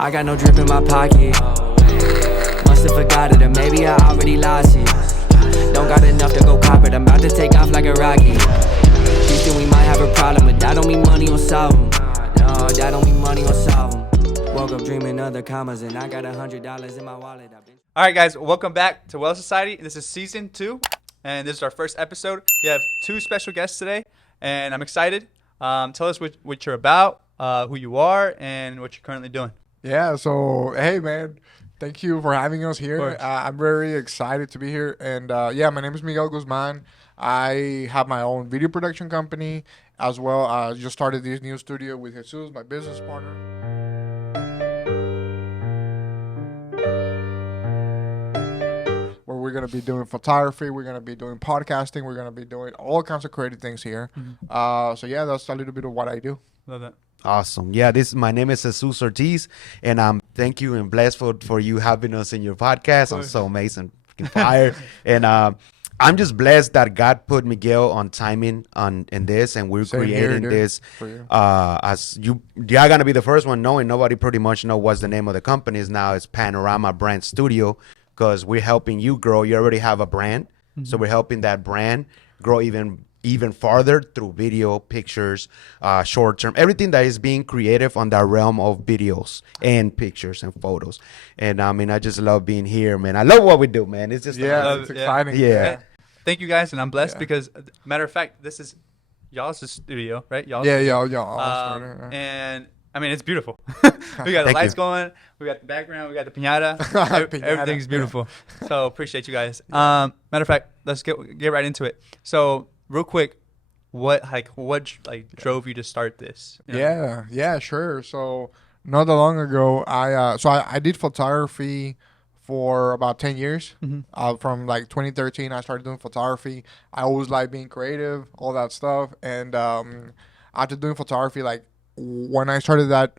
I got no drip in my pocket. Must have forgot it, or maybe I already lost it. Don't got enough to go cop it. I'm about to take off like a rocket. Houston, we might have a problem, but that don't mean money will solve them. No, that don't mean money will solve them. Woke up dreaming other commas, and I got $100 in my wallet. All right, guys, welcome back to Well Society. This is season 2, and this is our first episode. We have 2 special guests today, and I'm excited. Tell us what you're about, who you are, and what you're currently doing. Yeah, so, hey, man, thank you for having us here. I'm very excited to be here. And, yeah, my name is Miguel Guzman. I have my own video production company as well. I just started this new studio with Jesus, my business partner. Where we're going to be doing photography, we're going to be doing podcasting, we're going to be doing all kinds of creative things here. Mm-hmm. So, yeah, that's a little bit of what I do. Love that. Awesome. Yeah, my name is Jesus Ortiz, and thank you and blessed for you having us in your podcast. I'm so amazing, fire, and I'm just blessed that God put Miguel on timing in this, and we're creating this. As you're gonna be the first one knowing. Nobody pretty much know what's the name of the company is now. It's Panorama Brand Studio, because we're helping you grow. You already have a brand, so we're helping that brand grow even farther through video, pictures, short term, everything that is being creative on that realm of videos and pictures and photos. And I mean, I just love being here, man. I love what we do, man. It's just it's exciting. Yeah. Thank you, guys, and I'm blessed because, matter of fact, this is y'all's studio, right? Y'all. And I mean, it's beautiful. We got the lights going. We got the background. We got the piñata. Everything's beautiful. So appreciate you guys. Matter of fact, let's get right into it. So real quick, what drove you to start this? You know? Yeah, sure. So not that long ago, I did photography for about 10 years. Mm-hmm. From like 2013, I started doing photography. I always like being creative, all that stuff. And after doing photography, like when I started that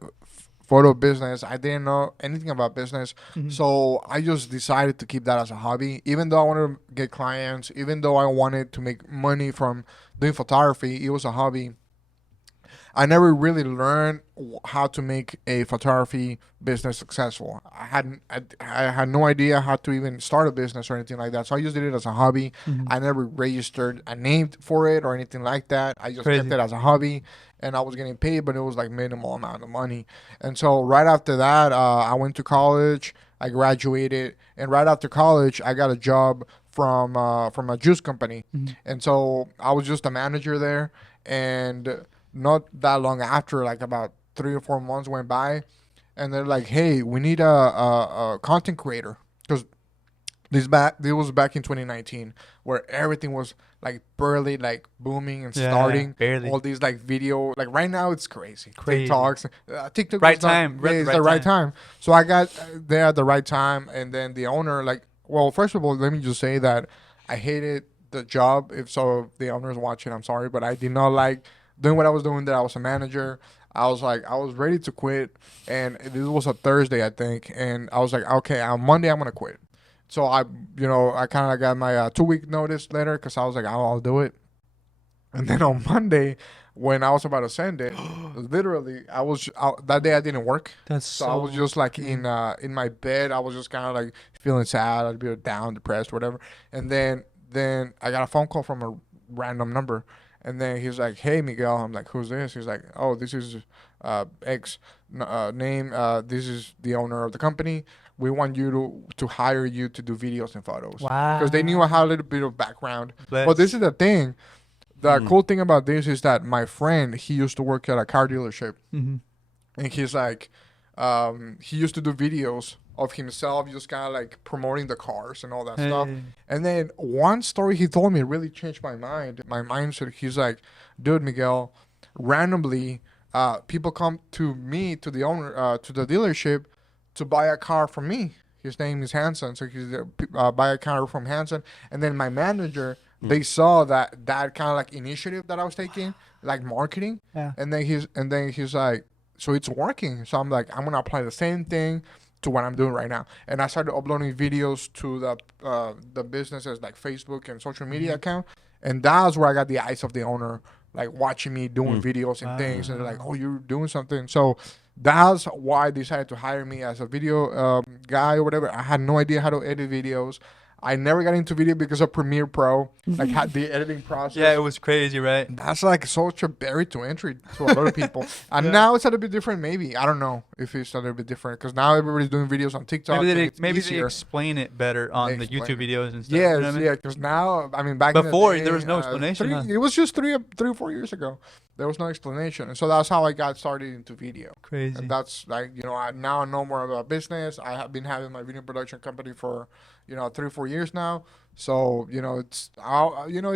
photo business, I didn't know anything about business. Mm-hmm. So I just decided to keep that as a hobby. Even though I wanted to get clients, even though I wanted to make money from doing photography, it was a hobby. I never really learned how to make a photography business successful. I had no idea how to even start a business or anything like that. So I just did it as a hobby. Mm-hmm. I never registered a name for it or anything like that. I just kept it as a hobby, and I was getting paid, but it was like minimal amount of money. And so right after that, I went to college. I graduated, and right after college, I got a job from a juice company. Mm-hmm. And so I was just a manager there, and not that long after, like about 3 or 4 months went by, and they're like, hey, we need a content creator, because this was back in 2019, where everything was like barely like booming and starting. Barely. All these like video, like right now it's crazy. TikToks, TikTok. Right time. It's the right time. So I got there at the right time, and then the owner, first of all, let me just say that I hated the job. If the owner's watching, I'm sorry, but I did not like doing what I was doing there. I was a manager. I was ready to quit, and this was a Thursday, I think, and I was like, okay, on Monday I'm gonna quit. So I kind of got my 2-week notice letter, because I was like, I'll do it. And then on Monday, when I was about to send it, literally, that day I didn't work. So I was just like in my bed. I was just kind of like feeling sad, a bit down, depressed, whatever. And then I got a phone call from a random number. And then he's like, hey, Miguel. I'm like, who's this? He's like, oh, this is X name. This is the owner of the company. We want you to hire you to do videos and photos. Wow. Because they knew I had a little bit of background. But this is the thing. The cool thing about this is that my friend, he used to work at a car dealership. Mm-hmm. And he's like, he used to do videos of himself, just kind of like promoting the cars and all that stuff. And then one story he told me really changed my mindset. He's like, dude, Miguel, randomly people come to me, to the owner, to the dealership, to buy a car from me. His name is Hanson, so he's buy a car from Hanson. And then my manager, they saw that kind of like initiative that I was taking, like marketing. And then he's like, so it's working. So I'm like, I'm gonna apply the same thing to what I'm doing right now. And I started uploading videos to the businesses like Facebook and social media account. And that's where I got the eyes of the owner, like watching me doing videos and things. And they're like, oh, you're doing something. So that's why I decided to hire me as a video guy or whatever. I had no idea how to edit videos. I never got into video because of Premiere Pro, like had the editing process. Yeah, it was crazy, right? That's like such a barrier to entry to a lot of people. And now it's a little bit different, maybe. I don't know if it's a little bit different because now everybody's doing videos on TikTok. Maybe they explain it better on the YouTube videos and stuff. Yes, you know what I mean? yeah, because now, I mean, back before in the day, there was no explanation. It was just three or 4 years ago. There was no explanation. And so that's how I got started into video. Crazy. And that's like, now I know more about business. I have been having my video production company for, 3 or 4 years now. So, it's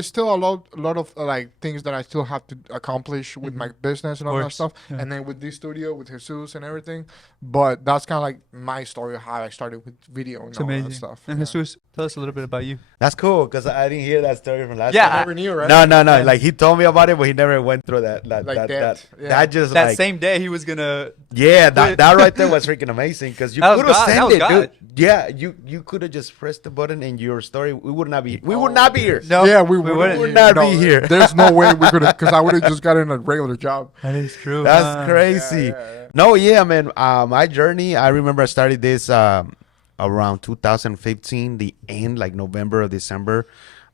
still a lot of like things that I still have to accomplish with my business and all that stuff. Yeah. And then with this studio, with Jesus and everything. But that's kind of like my story of how I started with video and all that stuff. And Jesus, tell us a little bit about you. That's cool because I didn't hear that story from last time. I never knew, right? No. Yeah. Like he told me about it, but he never went through that. That same day he was gonna. Yeah, that right there was freaking amazing because you could have sent it, dude. Yeah, you could have just pressed the button and your story. We would not be. We would not be here. No, yeah, we would not be here. There's no way we could have, because I would have just gotten a regular job. That is true. That's crazy. Yeah. No, yeah, man. My journey. I remember I started this around 2015, the end, like November or December.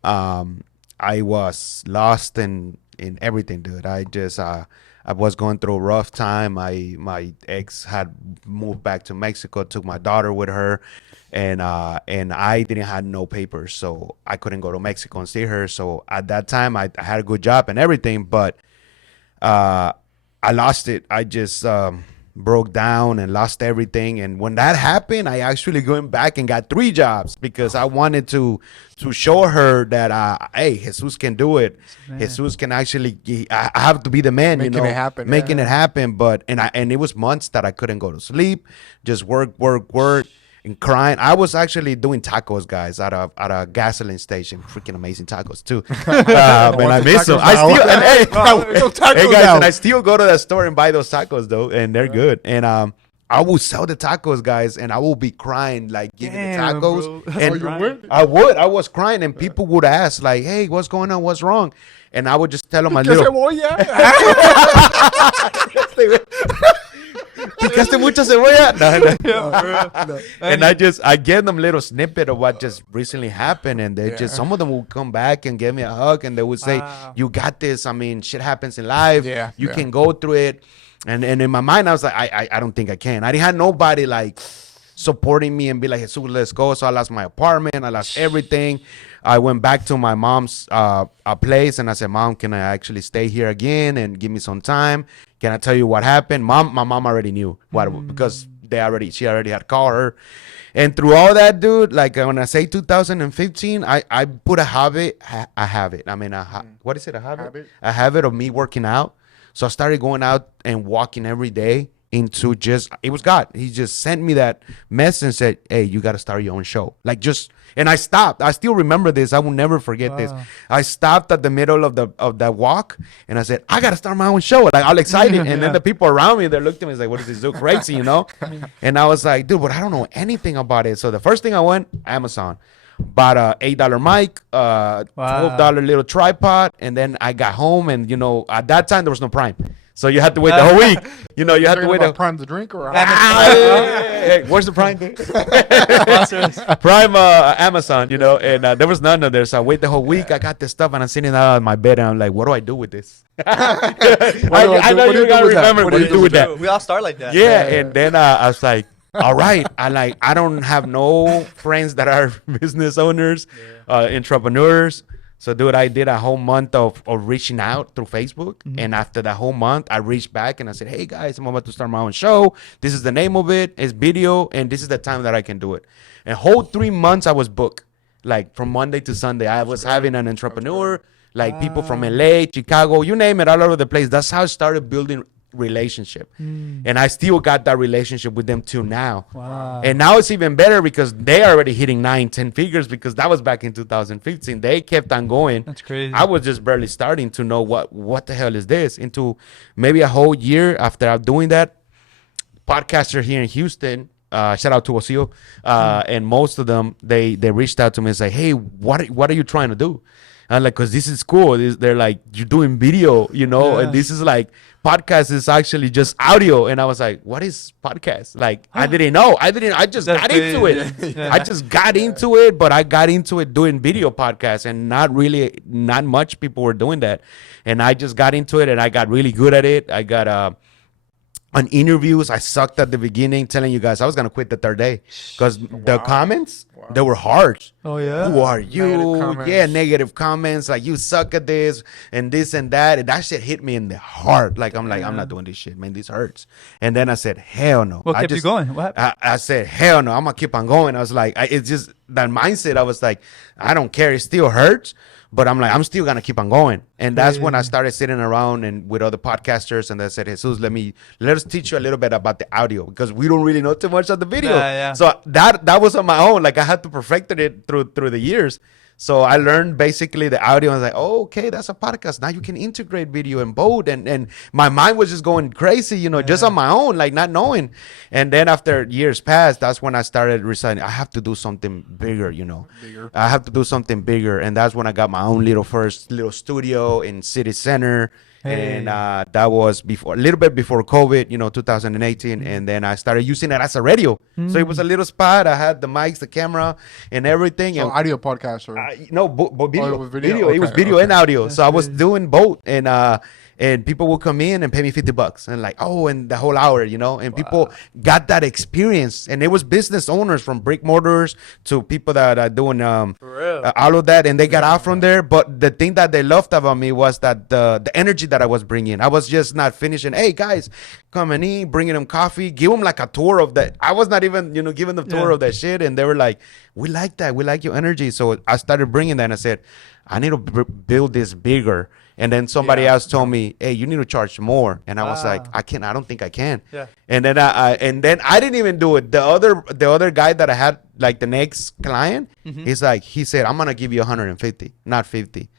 I was lost in everything, dude. I was going through a rough time. My ex had moved back to Mexico, took my daughter with her, and I didn't have no papers, so I couldn't go to Mexico and see her. So at that time, I had a good job and everything, but I lost it. I just broke down and lost everything. And when that happened, I actually went back and got 3 jobs because I wanted to show her that hey, Jesus can do it. Man. Jesus can actually. I have to be the man, making it happen, making it happen. But and it was months that I couldn't go to sleep, just work, and crying. I was actually doing tacos, guys, at a gasoline station. Freaking amazing tacos too. And I miss them. Hey guys, and I still go to that store and buy those tacos though, and they're good. And I will sell the tacos, guys, and I will be crying, like giving the tacos. And I was crying, and people would ask, like, "Hey, what's going on? What's wrong?" And I would just tell them Picaste mucha cebolla. No. And I gave them little snippet of what just recently happened, and they just, some of them will come back and give me a hug, and they would say, "You got this. I mean, shit happens in life. You can go through it." And in my mind, I was like, I don't think I can. I didn't have nobody like supporting me and be like, "Jesus, let's go." So I lost my apartment. I lost everything. I went back to my mom's place, and I said, "Mom, can I actually stay here again and give me some time? Can I tell you what happened?" My mom already knew because she already had called her. And through all that, dude, like when I say 2015, I put a habit. I mean, what is it? A habit? A habit of me working out. So I started going out and walking every day into it was God. He just sent me that message and said, "Hey, you got to start your own show." And I stopped. I still remember this. I will never forget this. I stopped at the middle of that walk, and I said, "I got to start my own show." Like, all excited. And then the people around me, they looked at me and like, "What is this? So crazy, you know?" And I was like, "Dude, but I don't know anything about it." So the first thing I went, Amazon. Bought a $8 mic, $12 little tripod, and then I got home, and at that time there was no Prime, so you had to wait the whole week. You had to wait. Prime to drink or hey, where's the Prime thing? Prime Amazon, and there was none of there, so I wait the whole week. I got this stuff, and I'm sitting out on my bed, and I'm like, what do I do with this? I know you gotta remember what do you do with that. We all start like that. Yeah, and then I was like, all right. I don't have no friends that are business owners, entrepreneurs. So, dude, I did a whole month of reaching out through Facebook. Mm-hmm. And after that whole month, I reached back and I said, "Hey, guys, I'm about to start my own show. This is the name of it. It's video. And this is the time that I can do it." And whole 3 months I was booked, like from Monday to Sunday. I was having an entrepreneur, like people from LA, Chicago, you name it, all over the place. That's how I started building relationship. And I still got that relationship with them till now. Wow. And now it's even better because they are already hitting 9-10 figures, because that was back in 2015. They kept on going. That's crazy. I was just barely starting to know what the hell is this. Into maybe a whole year after I'm doing that, podcaster here in Houston, shout out to Ocio, and most of them, they reached out to me and say, "Hey, what are you trying to do?" I'm like, because this is cool. They're like, you're doing video, and this is like, podcast is actually just audio. And I was like, what is podcast? Like, I didn't know. I just got into it. I just got into it, but I got into it doing video podcasts, and not much people were doing that. And I just got into it, and I got really good at it. I got on interviews, I sucked at the beginning, telling you guys I was gonna quit the third day because the comments they were harsh. Oh yeah, who are you? Negative comments like you suck at this and this and that, and that shit hit me in the heart. Like I'm not doing this shit, man. This hurts. And then I said, hell no. What kept you going? What happened? I said, hell no. I'm gonna keep on going. I was like, it's just that mindset. I was like, I don't care. It still hurts. But I'm like, I'm still going to keep on going. And that's when I started sitting around and with other podcasters. And they said, Jesus, let us teach you a little bit about the audio because we don't really know too much of the video. So that was on my own. Like I had to perfect it through the years. So I learned basically the audio. I was like, oh, okay, that's a podcast. Now you can integrate video and both. And my mind was just going crazy, just on my own, like not knowing. And then after years passed, that's when I started reciting, I have to do something bigger, I have to do something bigger. And that's when I got my own first little studio in City Center. And that was a little bit before COVID, 2018. And then I started using it as a radio. So it was a little spot. I had the mics, the camera, and everything. So and audio podcast? Or? No, but video. Oh, video. It was video and audio. So I was doing both. And people will come in and pay me $50 and like, and the whole hour, and people got that experience. And it was business owners from brick mortars to people that are doing all of that. And they got out from there. But the thing that they loved about me was that the energy that I was bringing. I was just not finishing. Hey, guys, coming in, bringing them coffee, give them like a tour of that. I was not even, giving them a tour of that shit. And they were like, we like that. We like your energy. So I started bringing that and I said, I need to build this bigger. And then somebody else told me, hey, you need to charge more. And I was like, I don't think I can. Yeah. And then I didn't even do it. The other guy that I had, like the next client, he said, I'm going to give you 150, not 50.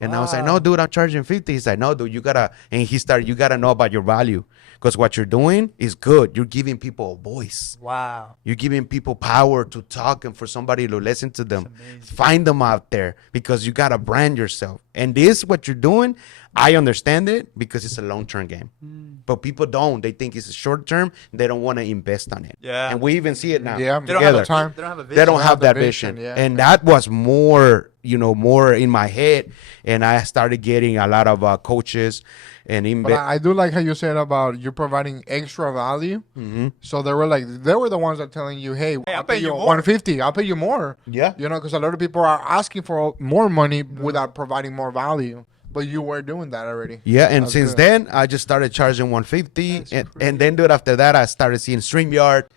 And I was like, no, dude, I'm charging 50. He's like, no, dude, you got to know about your value. Because what you're doing is good. You're giving people a voice. Wow. You're giving people power to talk and for somebody to listen to them. Find them out there because you got to brand yourself. And this, what you're doing, I understand it because it's a long-term game. But people don't. They think it's a short-term. They don't want to invest on it. Yeah. And we even see it now. Yeah. They don't have the time. They don't have a vision. They don't have that vision. Yeah. And that was more in my head. And I started getting a lot of coaches. But I do like how you said about you providing extra value. So they were the ones that telling you, hey, I'll pay you 150. I'll pay you more. Yeah. Because a lot of people are asking for more money without providing more value. But you were doing that already. Yeah, and since then, I just started charging 150. And then, dude, after that, I started seeing StreamYard.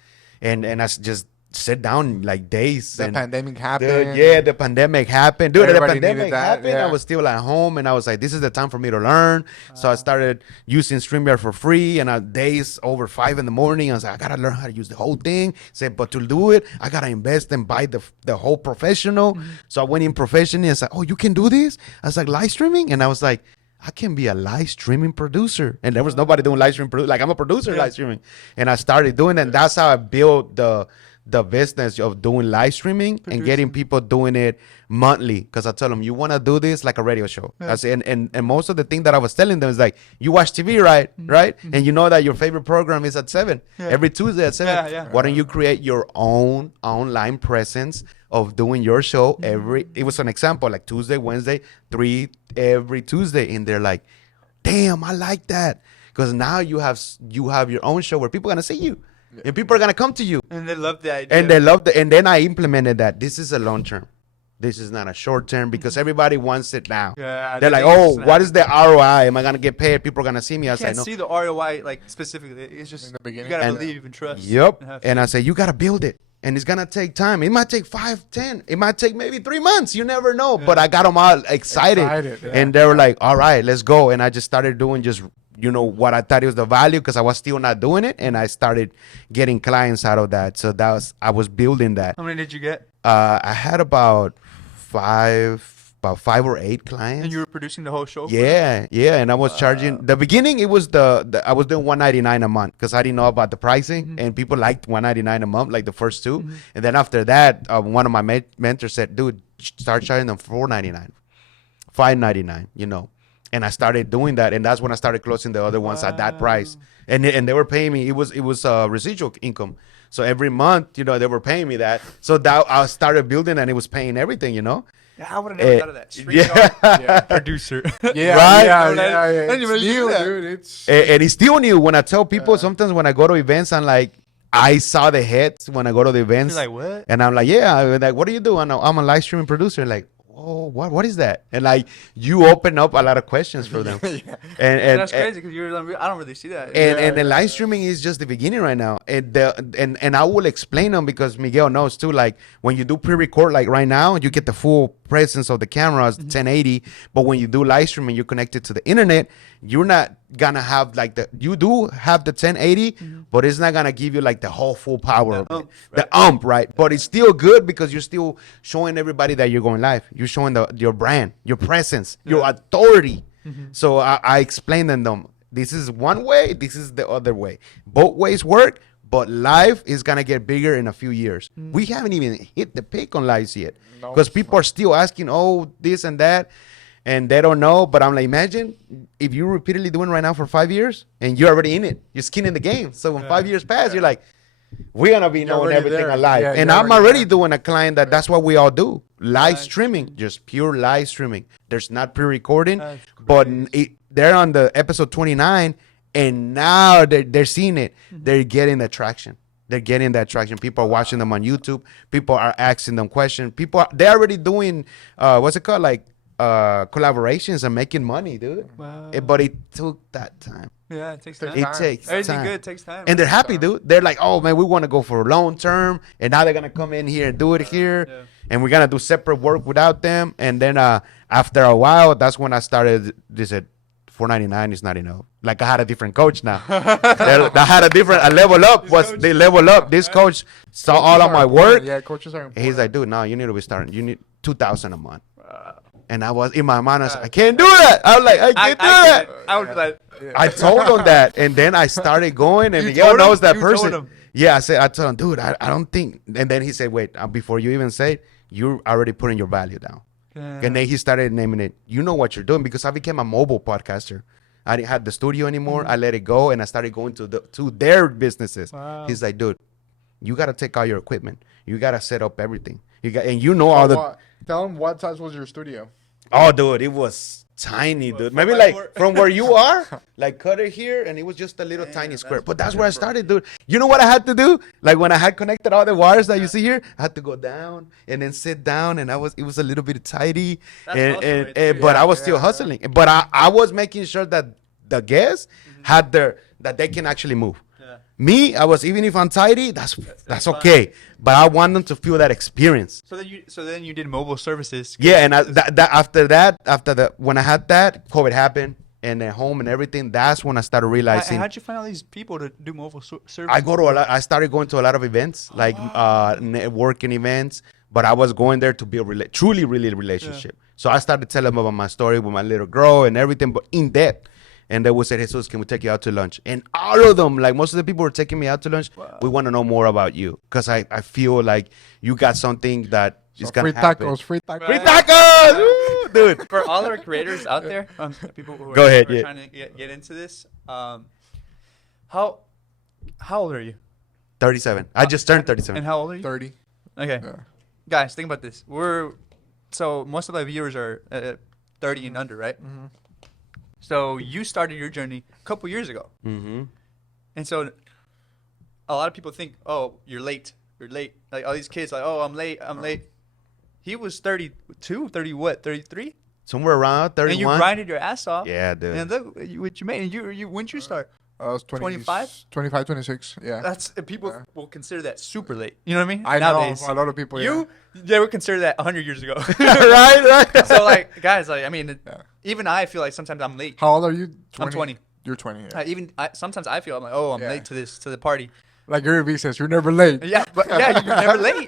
And I just sit down like days. The pandemic happened. Dude, the pandemic happened. Dude, the pandemic happened. Yeah. I was still at home and I was like, this is the time for me to learn. So I started using StreamYard for free and days over 5 a.m. I was like, I got to learn how to use the whole thing. Said, but to do it, I got to invest and buy the whole professional. So I went in professionally and said, oh, you can do this? I was like, live streaming? And I was like, I can be a live streaming producer. And there was nobody doing live streaming. Like I'm a producer live streaming. And I started doing it. And that's how I built the business of doing live streaming and getting people doing it monthly. Because I tell them, you want to do this like a radio show. And most of the thing that I was telling them is like, you watch TV, right? And you know that your favorite program is at 7 every Tuesday at 7. Why don't you create your own online presence of doing your show it was an example, like Tuesday, Wednesday, 3 every Tuesday. And they're like, damn, I like that. Because now you have your own show where people are going to see you. And people are going to come to you. And they love the idea. And then I implemented that. This is a long term. This is not a short term because everybody wants it now. Yeah, they're like, what is the ROI? Am I going to get paid? People are going to see me. I can't see the ROI like specifically. It's just in the beginning. You got to believe and trust. Yep. And I say, you got to build it. And it's going to take time. It might take 5, 10. It might take maybe 3 months. You never know. Yeah. But I got them all excited. And they were like, all right, let's go. And I just started doing what I thought it was the value because I was still not doing it. And I started getting clients out of that. So I was building that. How many did you get? I had about 5 or 8 clients. And you were producing the whole show? Yeah. And I was charging. The beginning, it was I was doing $199 a month because I didn't know about the pricing. And people liked $199 a month, like the first 2. And then after that, one of my mentors said, dude, start charging them $499. $5.99, you know. And I started doing that, and that's when I started closing the other ones at that price. And they were paying me. It was residual income. So every month, you know, they were paying me that. So that I started building, and it was paying everything, you know. Yeah, I would have never thought of that. Producer. Yeah, right? Yeah. It's new, dude. And it's still new. When I tell people, sometimes when I go to events, I'm like, I saw the heads when I go to the events. You're like, what? And I'm like, yeah. I'm like, what do you do? I'm a live streaming producer. Like, oh, what is that? And like, you open up a lot of questions for them. and that's crazy because I don't really see that. And the live streaming is just the beginning right now. And I will explain them because Miguel knows too. Like when you do pre-record, like right now, you get the full presence of the cameras, 1080. But when you do live streaming, you connect it to the internet. You're not gonna have like you do have the 1080, but it's not gonna give you like the whole full power of it. The right? But it's still good because you're still showing everybody that you're going live. You're showing your brand, your presence, your authority. So I explain to them, this is one way, this is the other way. Both ways work, but live is gonna get bigger in a few years. We haven't even hit the peak on lives yet because people are still asking, oh, this and that. And they don't know, but I'm like, imagine if you're repeatedly doing it right now for 5 years and you're already in it. You're skin in the game. So when 5 years pass, you're like, we're going to be knowing everything alive. Yeah, and I'm already doing a client that's what we all do. Live streaming, just pure live streaming. There's not pre-recording, but they're on the episode 29, and now they're seeing it. They're getting the traction. They're getting that traction. People are watching them on YouTube. People are asking them questions. They're already doing, what's it called? Like, collaborations and making money, dude. Wow. But it took that time. Yeah, it takes time. Everything good takes time. And they're happy, dude. They're like, oh man, we want to go for long term, and now they're gonna come in here and do it here, and we're gonna do separate work without them. And then after a while, that's when I started. They said $4.99 is not enough. Like I had a different coach now. I had a level up. They level up? This coach saw all of my work. Yeah, coaches are important. He's like, dude, no, you need to be starting. You need $2,000 a month. And I was in my mind, I can't do that. I was like, I can't do that. I was like, I told him that, and then I started going, and Miguel knows that person. Yeah, I told him, dude, I don't think. And then he said, wait, before you even say it, you're already putting your value down. And then he started naming it. You know what you're doing, because I became a mobile podcaster. I didn't have the studio anymore. I let it go, and I started going to their businesses. Wow. He's like, dude, you got to take all your equipment. You got to set up everything. All the. Tell him what size was your studio. Oh, dude, it was tiny, dude. Maybe like from where you are, like cut it here, and it was just a little tiny square. But that's where I started, dude. You know what I had to do? Like when I had connected all the wires that you see here, I had to go down and then sit down, and it was a little bit tidy, but I was still hustling. But I was making sure that the guests had that they can actually move. Me, I was, even if I'm tidy, that's okay. But I want them to feel that experience. So then you did mobile services. Yeah, and when I had that, COVID happened, and at home and everything. That's when I started realizing. How'd you find all these people to do mobile services? I started going to a lot of events, like networking events. But I was going there to build truly relationship. Yeah. So I started telling them about my story with my little girl and everything, but in depth. And they would say, Jesus, can we take you out to lunch? And all of them, like most of the people were taking me out to lunch. Wow. We want to know more about you. Because I feel like you got something that is going to happen. Free tacos. Free tacos! Woo, dude. For all our creators out there, people who are trying to get into this, how old are you? 37. I just turned 37. And how old are you? 30. Okay. Yeah. Guys, think about this. So most of my viewers are 30 and under, right? Mm-hmm. So you started your journey a couple years ago. Mm-hmm. And so a lot of people think, oh, you're late. Like all these kids like, oh, I'm late. He was 32, 30 what, 33? Somewhere around 31. And you grinded your ass off. Yeah, dude. And look what you made. And when did you start? I was 25? 25, 26, yeah. That's people will consider that super late. You know what I mean? I nowadays, know a lot of people. They would consider that 100 years ago. right. So like, guys, like I mean, even I feel like sometimes I'm late. How old are you? 20? I'm 20. You're 20. Yeah. Sometimes I feel I'm like, oh, I'm late to the party. Like Gary Vee says, you're never late. Yeah, but you're never late.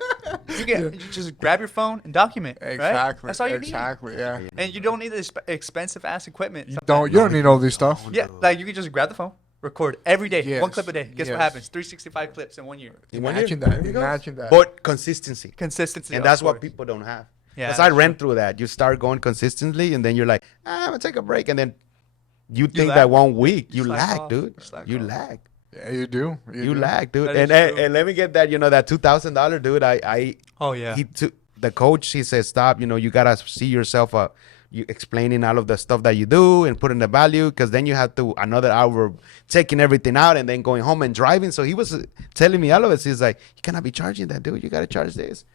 You just grab your phone and document. Exactly. Right? That's all you need. Exactly. Yeah. And you don't need this expensive ass equipment. You don't need all this stuff. Yeah, like you can just grab the phone. Record every day, one clip a day. Guess what happens? 365 clips in 1 year. Imagine that. But consistency. And that's what people don't have. Yeah, because I ran through that. You start going consistently, and then you're like, I'm gonna take a break, and then you think lag. that 1 week you slack lag, dude. You off. lag. Yeah, you do. You lag, dude. That is And let me get that. That $2,000, dude. Oh yeah. The coach. He says, stop. You gotta see yourself. You explaining all of the stuff that you do and putting the value, because then you have to another hour taking everything out and then going home and driving. So he was telling me all of it. He's like, you cannot be charging that, dude. You gotta charge this.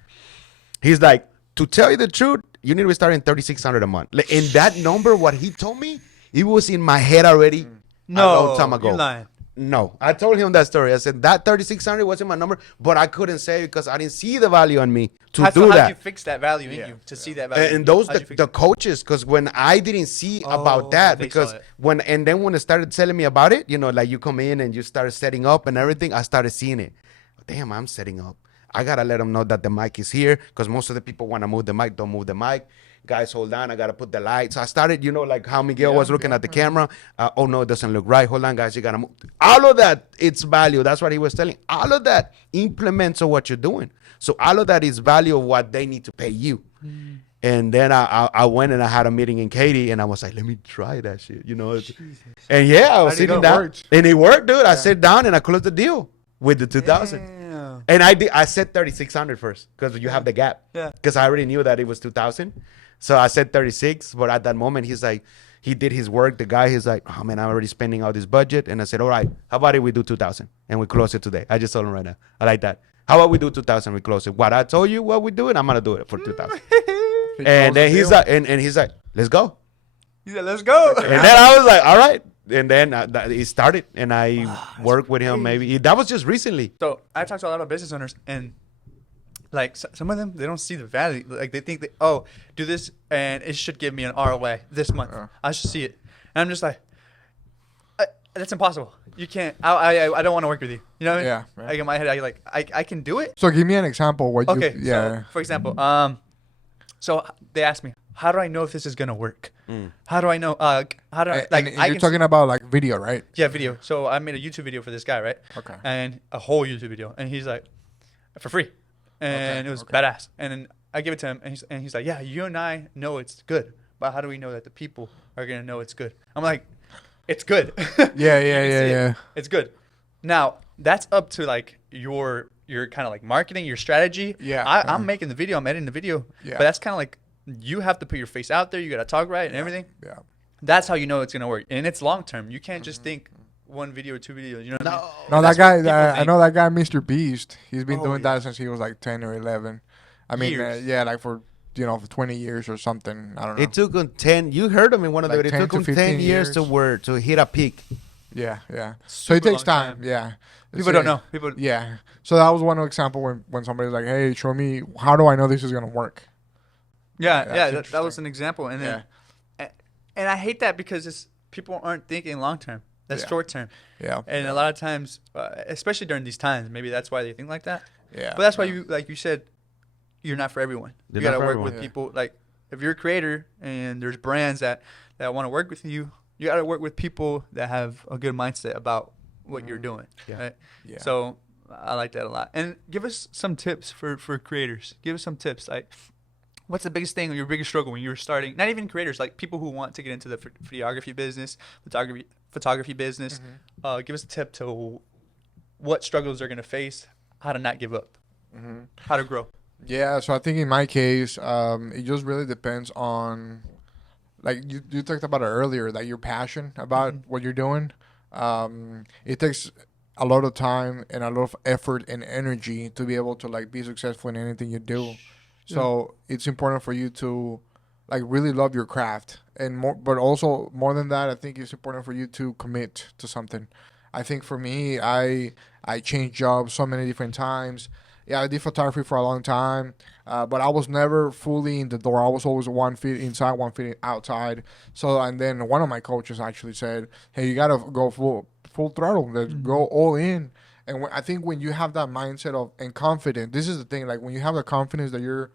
He's like, to tell you the truth, you need to be starting $3,600 a month. And that number, what he told me, it was in my head already. A long time ago. You're lying. No, I told him that story. I said that 3,600 wasn't my number, but I couldn't say it because I didn't see the value on me to do How that. did you fix that value in you to see that value? And those the coaches, because when I didn't see about that, because when it started telling me about it, like you come in and you start setting up and everything, I started seeing it. Damn, I'm setting up. I gotta let them know that the mic is here, because most of the people want to move the mic, don't move the mic. Guys, hold on, I gotta put the light. So I started, like how Miguel was looking at the camera. Oh no, it doesn't look right. Hold on, guys, you gotta move. All of that, it's value. That's what he was telling. All of that implements of what you're doing. So all of that is value of what they need to pay you. And then I went and I had a meeting in Katy, and I was like, let me try that shit, And yeah, I was sitting down, and it worked, dude. I sat down and I closed the deal with the 2,000. And I said 3,600 first, because you have the gap. Yeah. Because I already knew that it was 2,000. So I said 36, but at that moment, he's like, he did his work. The guy, he's like, oh man, I'm already spending all this budget. And I said, all right, how about if we do 2,000 and we close it today? I just told him right now. I like that. How about we do 2,000, we close it? What I told you what we do, and I'm gonna do it for 2,000. And then he's like, and he's like, let's go. He said, let's go. And then I was like, all right. And then it started, and I worked with him. Maybe that was just recently. So I talked to a lot of business owners, and like some of them, they don't see the value. Like they think that, do this and it should give me an ROI this month. I should see it. And I'm just like, that's impossible. You can't. I don't want to work with you. You know what I mean? Yeah. Right. Like in my head, I can do it. So give me an example. So, for example, so they asked me, how do I know if this is gonna work? How do I know? You're talking about like video, right? Yeah, video. So I made a YouTube video for this guy, right? Okay. And a whole YouTube video, and he's like, for free, and it was badass. And then I give it to him, and he's like, yeah, you and I know it's good, but how do we know that the people are gonna know it's good? I'm like, it's good. Yeah. It's good. Now that's up to like your kind of like marketing, your strategy. Yeah. I'm making the video, I'm editing the video. Yeah. But that's kind of like, you have to put your face out there. You got to talk right and everything. Yeah. That's how you know it's going to work. And it's long term. You can't just think one video or two videos. You know what I mean? No, that guy, I know that guy, Mr. Beast. He's been doing that since he was like 10 or 11. I mean, like for 20 years or something. I don't know. It took him 10. You heard him in one of the videos. It took him 10 years to hit a peak. Yeah. So it takes time. Yeah. People don't know. Yeah. So that was one example when somebody's like, hey, show me, how do I know this is going to work? Yeah, that was an example. And then, and I hate that because people aren't thinking long term. That's short term. Yeah. And a lot of times, especially during these times, maybe that's why they think like that. Yeah. But that's why you said, you're not for everyone. You got to work with people. Like if you're a creator and there's brands that want to work with you, you got to work with people that have a good mindset about what you're doing. Yeah. Right? Yeah. So I like that a lot. And give us some tips for creators. Give us some tips. Like, what's the biggest thing or your biggest struggle when you were starting? Not even creators, like people who want to get into the videography business, photography business. Give us a tip to what struggles they're going to face, how to not give up, how to grow. Yeah, so I think in my case, it just really depends on, like you talked about it earlier, that your passion about what you're doing. It takes a lot of time and a lot of effort and energy to be able to like be successful in anything you do. So it's important for you to like really love your craft, and more, but also more than that, I think it's important for you to commit to something. I think for me, I changed jobs so many different times. Yeah, I did photography for a long time, but I was never fully in the door. I was always 1 foot inside, 1 foot outside. So, and then one of my coaches actually said, hey, you got to go full throttle. Let's go all in. And I think when you have that mindset of and confidence, this is the thing, like when you have the confidence that you're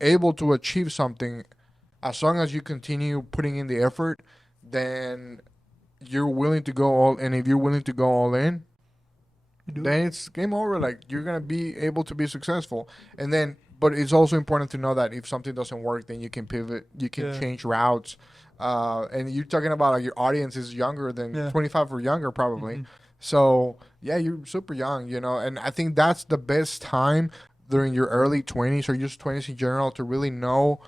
able to achieve something, as long as you continue putting in the effort, then you're willing to go all in. If you're willing to go all in, then it's game over. Like you're going to be able to be successful. And then but it's also important to know that if something doesn't work, then you can pivot, you can change routes. And you're talking about like your audience is younger than 25 or younger probably. Mm-hmm. So yeah, you're super young, you know, and I think that's the best time during your early 20s or just 20s in general to really know,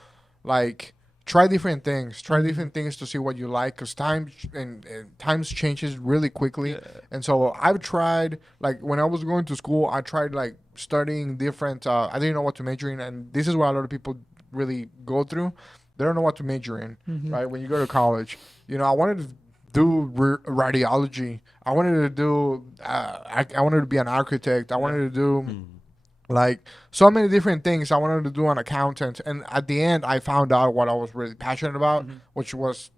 like, try different things to see what you like, because times changes really quickly. And so I've tried, like when I was going to school, I tried like studying different, I didn't know what to major in, and this is what a lot of people really go through. They don't know what to major in, right? When you go to college, you know, I wanted to do radiology. I wanted to do, I wanted to be an architect. I wanted to do like so many different things. I wanted to do an accountant. And at the end, I found out what I was really passionate about, which was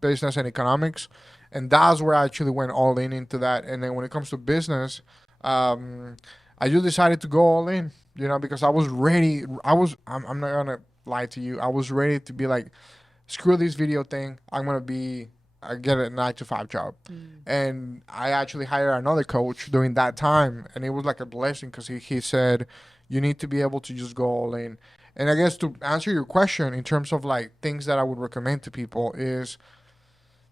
business and economics. And that's where I actually went all in into that. And then when it comes to business, I just decided to go all in, you know, because I was ready. I'm not going to lie to you. I was ready to be like, screw this video thing. I get a 9-to-5 job. And I actually hired another coach during that time. And it was like a blessing because he said, you need to be able to just go all in. And I guess to answer your question in terms of like things that I would recommend to people is,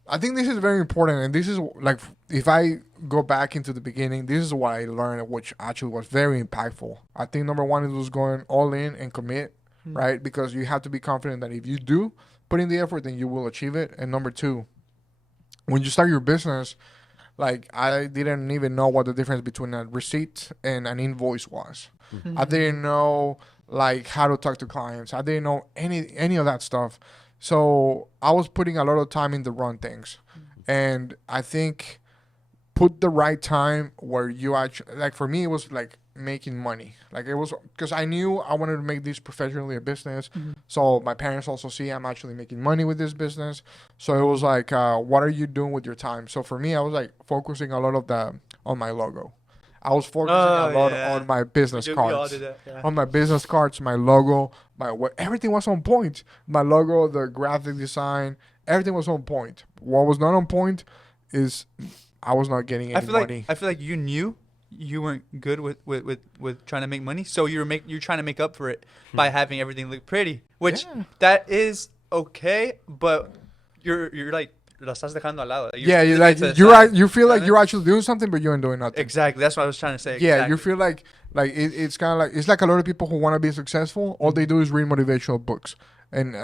I think this is very important. And this is like, if I go back into the beginning, this is what I learned, which actually was very impactful. I think number one, it was going all in and commit, right? Because you have to be confident that if you do put in the effort, then you will achieve it. And number two, when you start your business, like I didn't even know what the difference between a receipt and an invoice was. I didn't know like how to talk to clients. I didn't know any of that stuff. So I was putting a lot of time in the wrong things. And I think put the right time where you actually, like for me, it was like making money. Like it was, because I knew I wanted to make this professionally a business. So my parents also see I'm actually making money with this business. So it was like, what are you doing with your time? So for me, I was like focusing a lot on my logo. I was focusing a lot on my business cards. On my business cards, my logo, everything was on point. My logo, the graphic design, everything was on point. What was not on point is I was not getting any money. I feel like you knew you weren't good with trying to make money, so you're trying to make up for it by having everything look pretty, which that is okay, but you're like lo estás dejando al lado. You feel like you're actually doing something, but you ain't doing nothing. Exactly, that's what I was trying to say. Yeah, exactly. You feel like it's kind of like, it's like a lot of people who want to be successful. All they do is read motivational books, and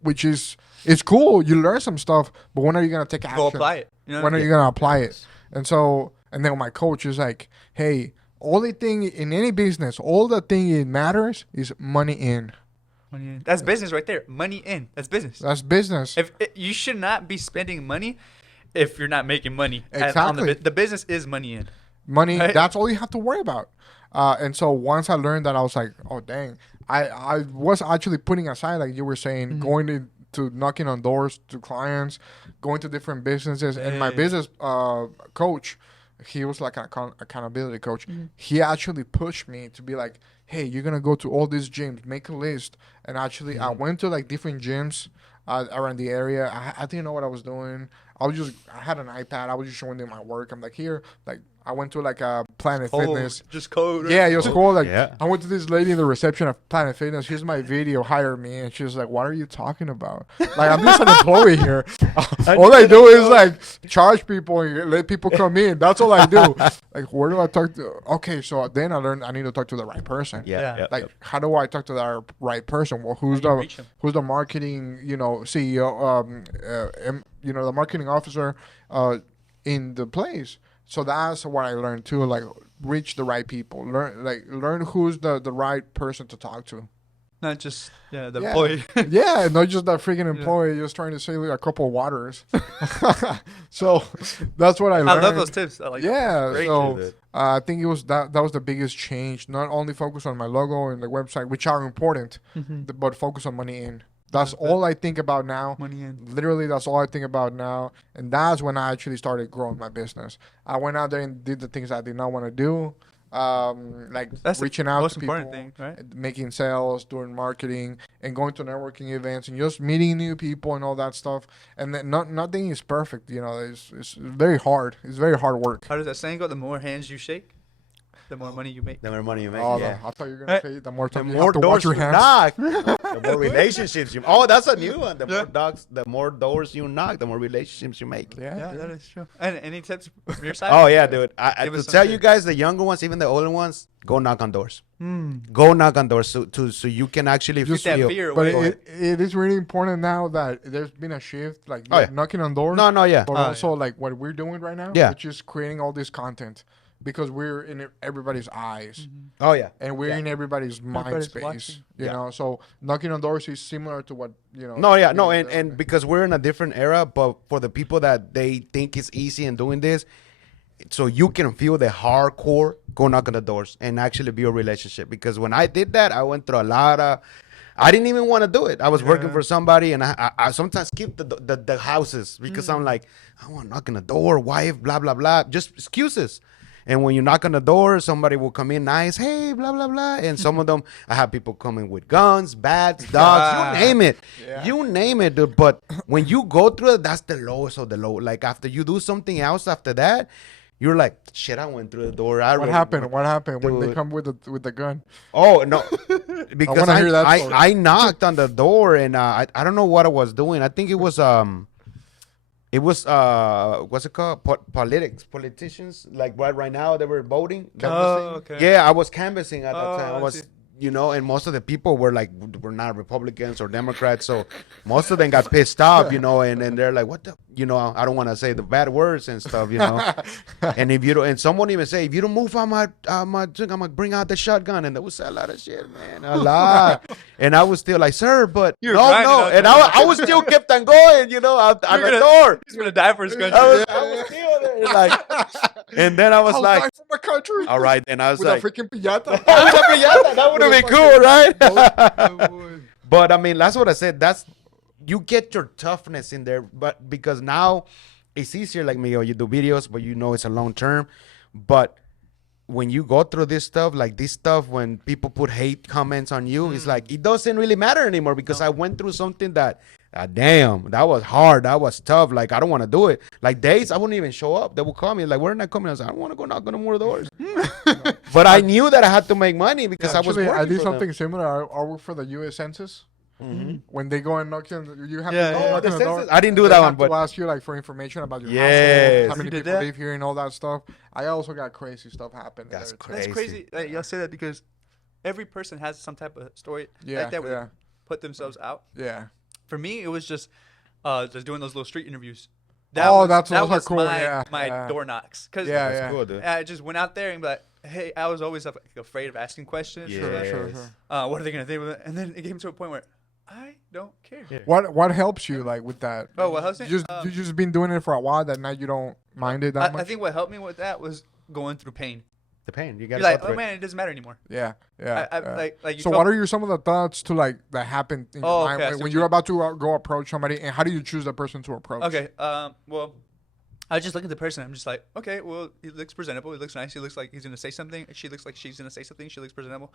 which is, it's cool. You learn some stuff, but when are you gonna take action? Go apply it. You know when are you gonna apply it? And then my coach is like, hey, only thing in any business, all the thing it matters is money in. Money in. That's business right there. Money in. That's business. That's business. You should not be spending money if you're not making money. Exactly. The business is money in. Money, right? That's all you have to worry about. And so once I learned that, I was like, oh, dang. I was actually putting aside, like you were saying, going to knocking on doors to clients, going to different businesses. And my business coach, he was like an accountability coach. He actually pushed me to be like, hey, you're going to go to all these gyms, make a list. And actually, I went to like different gyms around the area. I didn't know what I was doing. I had an iPad. I was just showing them my work. I'm like, here, like, I went to like a Planet Fitness. Just code. Right? Yeah, it was cool. Like, I went to this lady in the reception of Planet Fitness. Here's my video. Hire me. And she was like, what are you talking about? Like, I'm just an employee here. All I do is like charge people and let people come in. That's all I do. Like, where do I talk to? Okay, so then I learned I need to talk to the right person. Like, how do I talk to the right person? Well, who's the marketing, CEO, the marketing officer in the place? So that's what I learned too. Like, reach the right people. Learn who's the right person to talk to. Not just the employee. Yeah, not just that freaking employee just trying to save a couple of waters. So that's what I learned. I love those tips. I like Great. So I think it was that was the biggest change. Not only focus on my logo and the website, which are important, but focus on money in. That's all I think about now. Money in. Literally, that's all I think about now. And that's when I actually started growing my business. I went out there and did the things I did not want to do. That's reaching out to people, thing, right? Making sales, doing marketing, and going to networking events, and just meeting new people and all that stuff. And then nothing is perfect. It's very hard. It's very hard work. How does that saying go? The more hands you shake? the more money you make. The more money you make. Oh, yeah. I thought you were gonna say the more time The you more have to watch doors your you hands. knock, the more relationships you. Oh, that's a new one. The more doors you knock, the more relationships you make. Yeah, that is true. And any tips from your side? Oh yeah, dude. Give To us some tell you tips. guys, the younger ones, even the older ones, go knock on doors. Go knock on doors so you can actually Get that fear But away. it is really important now that there's been a shift, like Oh, yeah. knocking on doors. No, yeah. But also like what we're doing right now, Yeah. which is creating all this content because we're in everybody's eyes Oh yeah. and we're in everybody's mind Everybody's space. watching. You know, so knocking on doors is similar to what you know. No, yeah, no, you know, and because we're in a different era, but for the people that they think it's easy in doing this, so you can feel the hardcore, go knock on the doors and actually build a relationship. Because when I did that, I went through a lot of. I didn't even want to do it. I was working for somebody, and I sometimes skip the houses because I'm like, I want to knock on the door, wife, blah blah blah, just excuses. And when you knock on the door, somebody will come in nice, hey, blah blah blah. And some of them, I have people coming with guns, bats, dogs, you name it, you name it. Dude. But when you go through it, that's the lowest of the low. Like after you do something else after that. You're like, shit, I went through the door. What happened? What happened when they Dude. come with the gun? Oh, no. Because wanna hear that story. I knocked on the door and I don't know what I was doing. I think it was what's it called? Politicians. Like right now they were voting. Oh, okay. Yeah, I was canvassing at that Oh, time. I I was see. and most of the people were not Republicans or Democrats, so most of them got pissed off, and they're like, what the, I don't want to say the bad words and stuff, and if you don't, and someone even say, if you don't move, I'm gonna bring out the shotgun, and they would say a lot of shit, man, a lot, and I was still like, sir, but You're no, grinding out and there. I was still kept on going, out the door. He's gonna die for his country. I was still there, like, and then I was I'll like, die for my country. all right, and I was With like, a freaking piñata. that would have been cool, right? Oh, But I mean, that's what I said. That's you get your toughness in there, but because now it's easier. Like Miguel, you do videos, but it's a long term. But when you go through this stuff, like this stuff, when people put hate comments on you, it's like it doesn't really matter anymore because I went through something that. Damn, that was hard. That was tough. Like, I don't want to do it. Like, days, I wouldn't even show up. They would call me, like, we're not coming. I was like, I don't want to go knock on no more doors. But I knew that I had to make money because I was actually, working I did for something them. similar. I work for the U.S. Census. When they go and knock on, you have Yeah, to go yeah. knock the on the door. census. I didn't do They that have one, to but ask you like for information about your Yes. household, how many You did people that? live here, and all that stuff. I also got crazy stuff happening. That's there, too. That's crazy that y'all say that because every person has some type of story Yeah, like that where yeah. they put themselves out. Yeah. For me, it was just doing those little street interviews. Oh, those that are was cool, my, yeah, my yeah. door knocks. Cause Yeah, that's yeah. cool, dude. I just went out there and be like, hey, I was always afraid of asking questions. Yeah. Sure. What are they gonna think of it? And then it came to a point where I don't care. What helps you like with that? Oh, what helps me? You just been doing it for a while that now you don't mind it that much. I think what helped me with that was going through pain. the pain. You You're got like, to oh man, it doesn't matter anymore. Yeah. I Yeah. like you So felt- what are some of the thoughts to like that happen in your mind okay, I see when what you're you- about to go approach somebody, and how do you choose the person to approach? Okay. Well, I just look at the person. I'm just like, okay, well, he looks presentable. He looks nice. He looks like he's gonna say something. She looks like she's gonna say something. She looks presentable.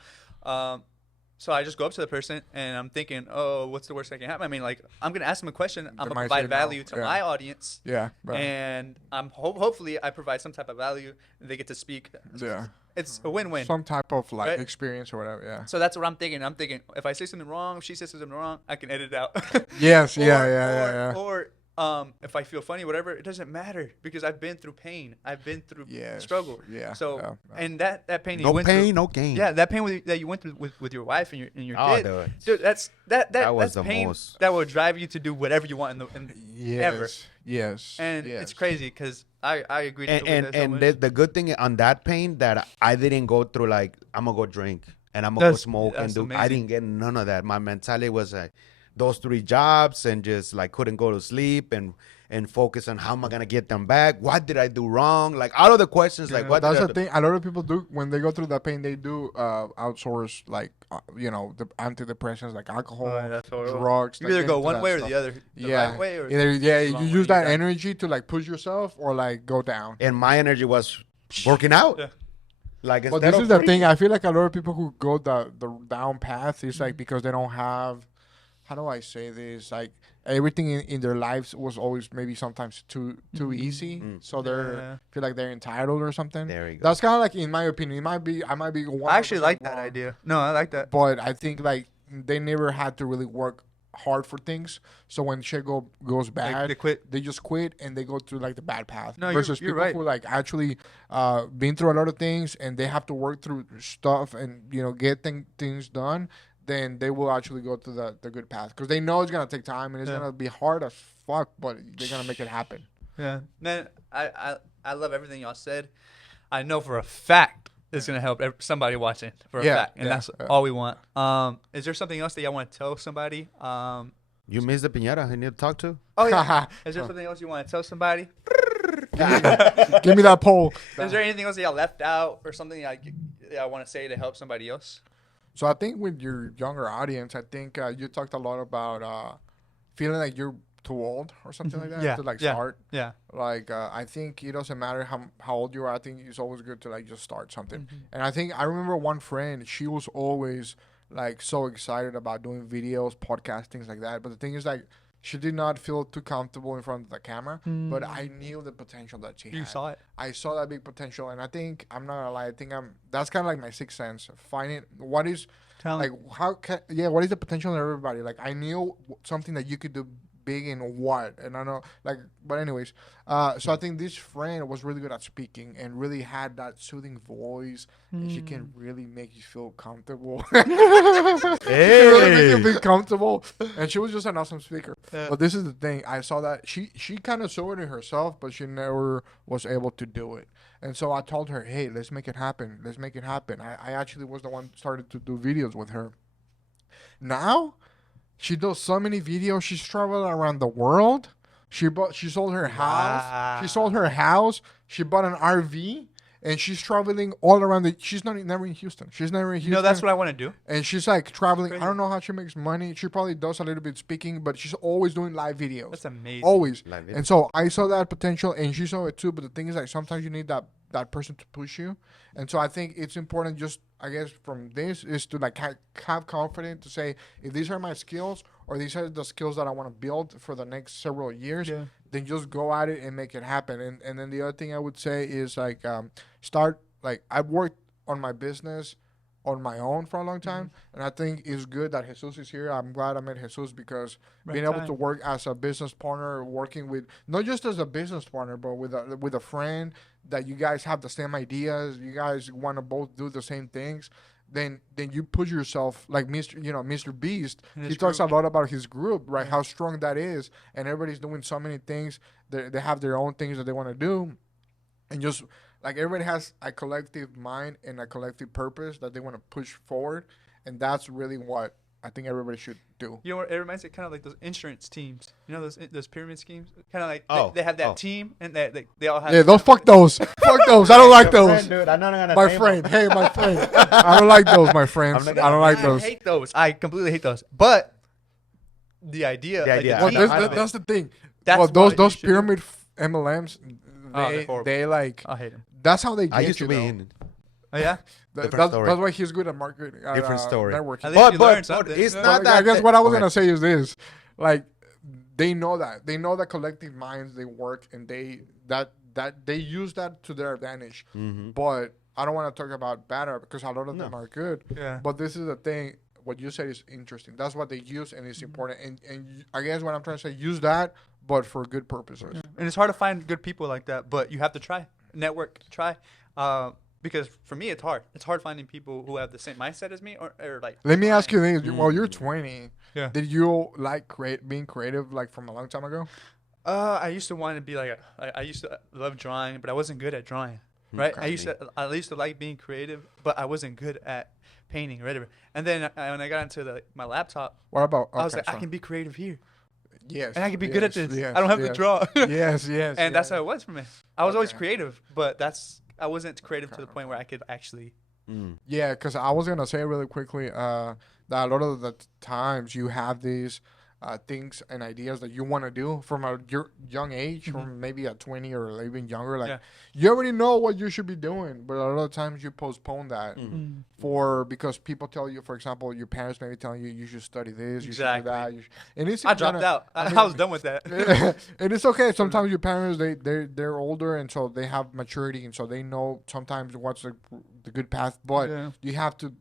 So I just go up to the person and I'm thinking, oh, what's the worst that can happen? I mean, like, I'm gonna ask them a question. I'm gonna might provide say no. value to Yeah. my audience, Yeah. Right. and I'm hopefully I provide some type of value. And they get to speak. Yeah. It's a win-win. Some type of like Right? experience or whatever. Yeah. So that's what I'm thinking. I'm thinking if I say something wrong, if she says something wrong, I can edit it out. Yes. Yeah. Or if I feel funny, whatever, it doesn't matter because I've been through pain. I've been through Yes, struggle. yeah, So yeah. and that pain that No you went pain, through, no gain. Yeah, that pain that you went through with your wife and your Oh, kid. Dude, that's That that's was the pain most- that will drive you to do whatever you want ever. Yes. And it's crazy because I agree. And with that so much. the good thing on that pain that I didn't go through, like, I'm gonna go drink and I'm gonna go That's- smoke and that's do. I amazing. didn't get none of that. My mentality was like those 3 jobs and just like couldn't go to sleep and focus on how am I gonna get them back? What did I do wrong? Like all of the questions, like what That's did I the do? thing. A lot of people do when they go through that pain. They do outsource like the antidepressants like alcohol, that's horrible. drugs. You that either get go into one that way or stuff. the other. The Yeah. right way or Either the you wrong way, use that you're done. energy to like push yourself or like go down. And my energy was working out. Yeah. Like But instead this of is the free- thing. I feel like a lot of people who go the down path is like because they don't have how do I say this? Like everything in their lives was always maybe sometimes too easy, so they feel like they're entitled or something. There you go. That's kind of like, in my opinion, I might be. I actually like that idea. No, I like that. But I think like they never had to really work hard for things. So when shit goes bad, they quit. They just quit and they go through like the bad path. No, versus you're people right. who like actually been through a lot of things and they have to work through stuff and get things done. Then they will actually go to the good path because they know it's gonna take time and it's gonna be hard as fuck, but they're gonna make it happen. Yeah, man, I love everything y'all said. I know for a fact it's gonna help somebody watching for a fact, and that's all we want. Is there something else that y'all want to tell somebody? You missed the piñata. I need to talk to. Oh yeah. Is there something else you want to tell somebody? Give me that poll. Is there anything else that y'all left out or something that I want to say to help somebody else? So I think with your younger audience, I think you talked a lot about feeling like you're too old or something like that to start. Yeah. Like I think it doesn't matter how old you are. I think it's always good to like just start something. And I think I remember one friend. She was always like so excited about doing videos, podcasts, things like that. But the thing is like she did not feel too comfortable in front of the camera. But I knew the potential that she had. You saw it. I saw that big potential, and I think I'm not gonna lie. I think that's kind of like my sixth sense. Finding what is talent. Like what is the potential in everybody? Like I knew something that you could do big in what, and I know but anyways, so I think this friend was really good at speaking and really had that soothing voice, and she can really make you feel comfortable. Hey, really make you feel comfortable, and she was just an awesome speaker. But this is the thing, I saw that she kind of saw it in herself, but she never was able to do it. And so I told her, hey, let's make it happen. I actually was the one started to do videos with her. Now she does so many videos. She's traveling around the world. She sold her house. Wow. She sold her house. She bought an RV, and she's traveling all around she's never in Houston. She's never in Houston. You know, that's what I want to do. And she's like traveling. Crazy. I don't know how she makes money. She probably does a little bit speaking, but she's always doing live videos. That's amazing. Always. Live And so I saw that potential, and she saw it too. But the thing is, like, sometimes you need that person to push you. And so I think it's important, just I guess from this, is to like have confidence to say, if these are my skills or these are the skills that I want to build for the next several years, then just go at it and make it happen. And then the other thing I would say is like start, like, I've worked on my business on my own for a long time, and I think it's good that Jesus is here. I'm glad I met Jesus because being able to work as a business partner, working with not just as a business partner, but with a friend that you guys have the same ideas, you guys want to both do the same things. Then you put yourself like Mr. Beast. He talks a lot about his group, right? How strong that is, and everybody's doing so many things. They have their own things that they want to do, and just like everybody has a collective mind and a collective purpose that they want to push forward, and that's really what I think everybody should do. You know what? It reminds me kind of like those insurance teams. You know those pyramid schemes? Kind of like they have that team, and they all have. Yeah, those fuck those. Fuck those. I don't like those. Friend, dude, I'm not gonna my friend. Hey, my friend. I don't like those, my friends. I don't like those. I hate those. I completely hate those. But the idea. Well, that's the thing. That's those pyramid MLMs, they're they like. I hate them. That's how they get I used you. to be in. Oh yeah. That's why he's good at marketing. Different story. Networking. But it's not that. I guess what I was gonna say is this: like, they know that collective minds, they work, and they use that to their advantage. But I don't want to talk about bad because a lot of them are good. Yeah. But this is the thing. What you said is interesting. That's what they use, and it's important. And I guess what I'm trying to say, use that, but for good purposes. Yeah. And it's hard to find good people like that, but you have to try. Network, try. Because for me, it's hard. It's hard finding people who have the same mindset as me, or like. Let me ask you this: while you're 20, yeah, did you like being creative like from a long time ago? I used to want to be like I used to love drawing, but I wasn't good at drawing. Right? I used to like being creative, but I wasn't good at painting or whatever. And then when I got into my laptop, what about? I was like, I can be creative here. Yes. And I can be good at this. Yes, I don't have to draw. yes. And that's how it was for me. I was always creative, but I wasn't creative to the point where I could actually. Yeah, because I was gonna say really quickly that a lot of the times you have these things and ideas that you want to do from a young age, from maybe at 20 or even younger. Like you already know what you should be doing, but a lot of times you postpone that because people tell you, for example, your parents maybe telling you you should study this, you should do that. And it's I dropped out. I was done with that. And it's okay. Sometimes your parents they're older, and so they have maturity, and so they know sometimes what's the good path. But you have to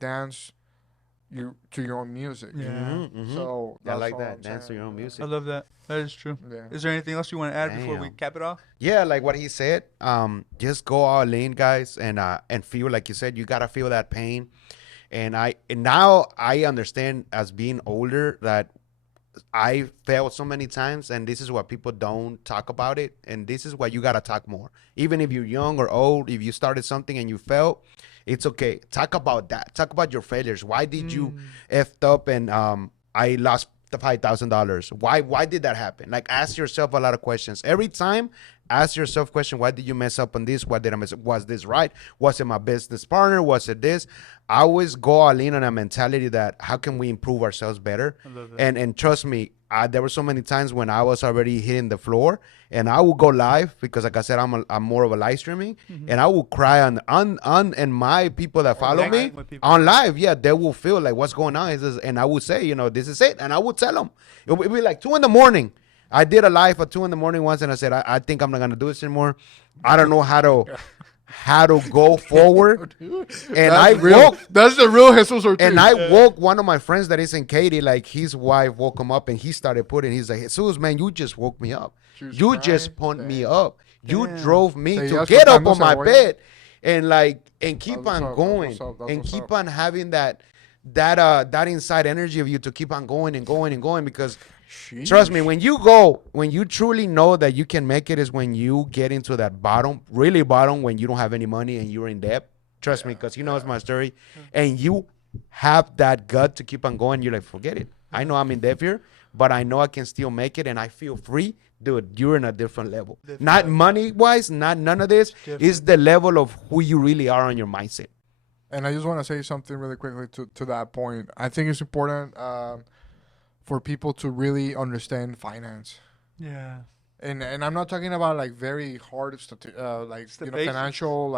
dance to your own music. So I like that. Dance to your own music. I love that. That is true. Is there anything else you want to add before we cap it off? Yeah, like what he said. Just go all in, guys, and feel, like you said, you gotta feel that pain. And now I understand, as being older, that I failed so many times, and this is what people don't talk about it, and this is what you gotta talk more. Even if you're young or old, if you started something and you failed, it's okay. Talk about that. Talk about your failures. Why did you effed up and I lost the $5,000? Why did that happen? Like, ask yourself a lot of questions. Every time, ask yourself question, why did you mess up on this? What did I mess up? Was this right? Was it my business partner? Was it this? I always go all in on a mentality that how can we improve ourselves better? And trust me, there were so many times when I was already hitting the floor, and I would go live because, like I said, I'm more of a live streaming, and I will cry on and my people that follow me on live. Yeah, they will feel like what's going on. And I would say, this is it, and I would tell them. It would be like 2 a.m. I did a live at 2 a.m. once, and I said, I think I'm not gonna do this anymore. I don't know how to go forward. And that's the real Jesus Ortiz. And I woke one of my friends that is in Katy, like his wife woke him up, and he started he's like, Jesus, man, you just woke me up. You just pumped me up. You drove me to get up on my bed and keep on going and keep on having that inside energy of you to keep on going and going and going, because trust me, when you truly know that you can make it is when you get into that bottom, really bottom, when you don't have any money and you're in debt. Trust me, because it's my story. And you have that gut to keep on going. You're like, forget it. I know I'm in debt here, but I know I can still make it, and I feel free. Dude, you're in a different level. Not money-wise, none of this. It's the level of who you really are on your mindset. And I just want to say something really quickly to that point. I think it's important for people to really understand finance. Yeah. And I'm not talking about like very hard financial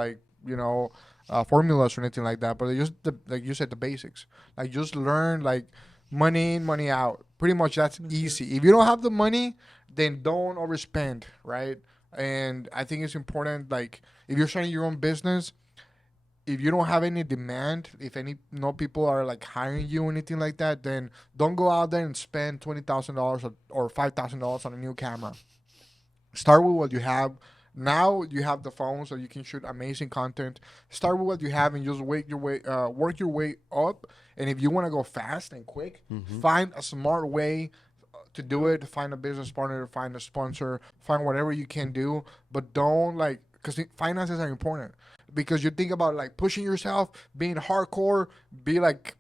formulas or anything like that, but just like you said, the basics. Like just learn like money in, money out. Pretty much that's easy. If you don't have the money, then don't overspend, right? And I think it's important, like if you're starting your own business, if you don't have any demand, if no people are like hiring you or anything like that, then don't go out there and spend $20,000 or $5,000 on a new camera. Start with what you have. Now you have the phone, so you can shoot amazing content. Start with what you have and just work your way up. And if you want to go fast and quick, find a smart way to do it. Find a business partner, find a sponsor, find whatever you can do. But don't because finances are important. Because you think about like pushing yourself, being hardcore, be like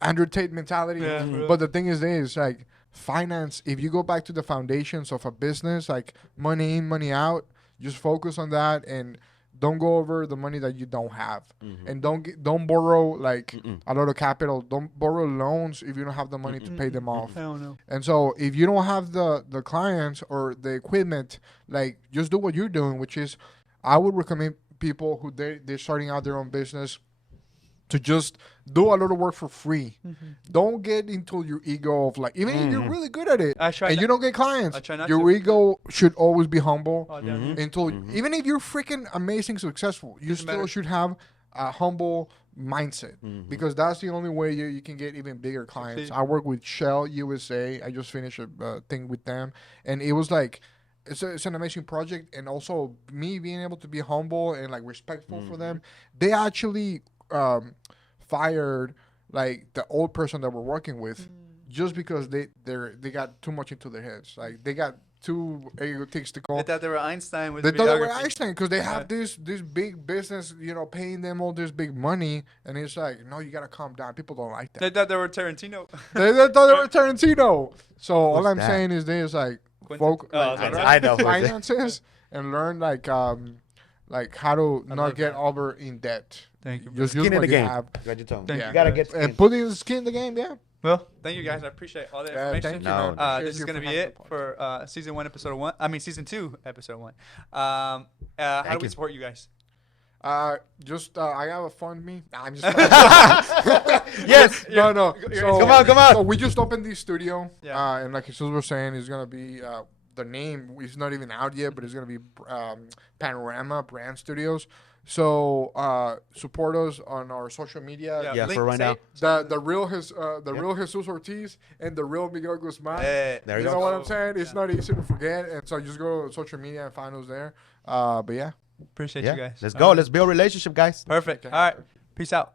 Andrew Tate mentality. Yeah, but the thing is this, like finance, if you go back to the foundations of a business, like money in, money out, just focus on that and don't go over the money that you don't have. And don't borrow like a lot of capital. Don't borrow loans if you don't have the money to pay them off. Hell no. And so if you don't have the clients or the equipment, like just do what you're doing, which is I would recommend people who they're starting out their own business to just do a lot of work for free. Don't get into your ego of like, even if you're really good at it and you don't get clients, your ego should always be humble. Even if you're freaking amazing successful, you still should have a humble mindset because that's the only way you can get even bigger clients. I work with Shell USA. I just finished a thing with them, and it was like, it's an amazing project. And also me being able to be humble and like respectful for them. They actually fired like the old person that we're working with just because they got too much into their heads. Like they got too egotistical. They thought they were Einstein with They thought they were Einstein because they have this big business, paying them all this big money, and it's like, no, you gotta calm down. People don't like that. They thought they were Tarantino. they thought they were Tarantino. So all I'm saying is this, like, I know finances and learn like how to not get over in debt. Thank you. Just skin in the game. Have. Got your tongue. You gotta get skin. And putting the skin in the game, yeah. Well, thank you guys. I appreciate all the information. Thank you. This is going to be it for season 1, episode 1. I mean, season 2, episode 1. How do we support you guys? I have a fund me. Nah, I'm just. Yes. No. So, come on. So we just opened the studio. Yeah. And like Jesus was saying, it's gonna be the name is not even out yet, but it's gonna be Panorama Brand Studios. So support us on our social media. Yeah, for right now. The real Jesus Ortiz and the real Miguel Guzman. There you know go. what I'm saying? It's not easy to forget, and so just go to social media and find us there. But yeah. Appreciate you guys. Let's go. Let's build a relationship, guys. Perfect. All right. Peace out.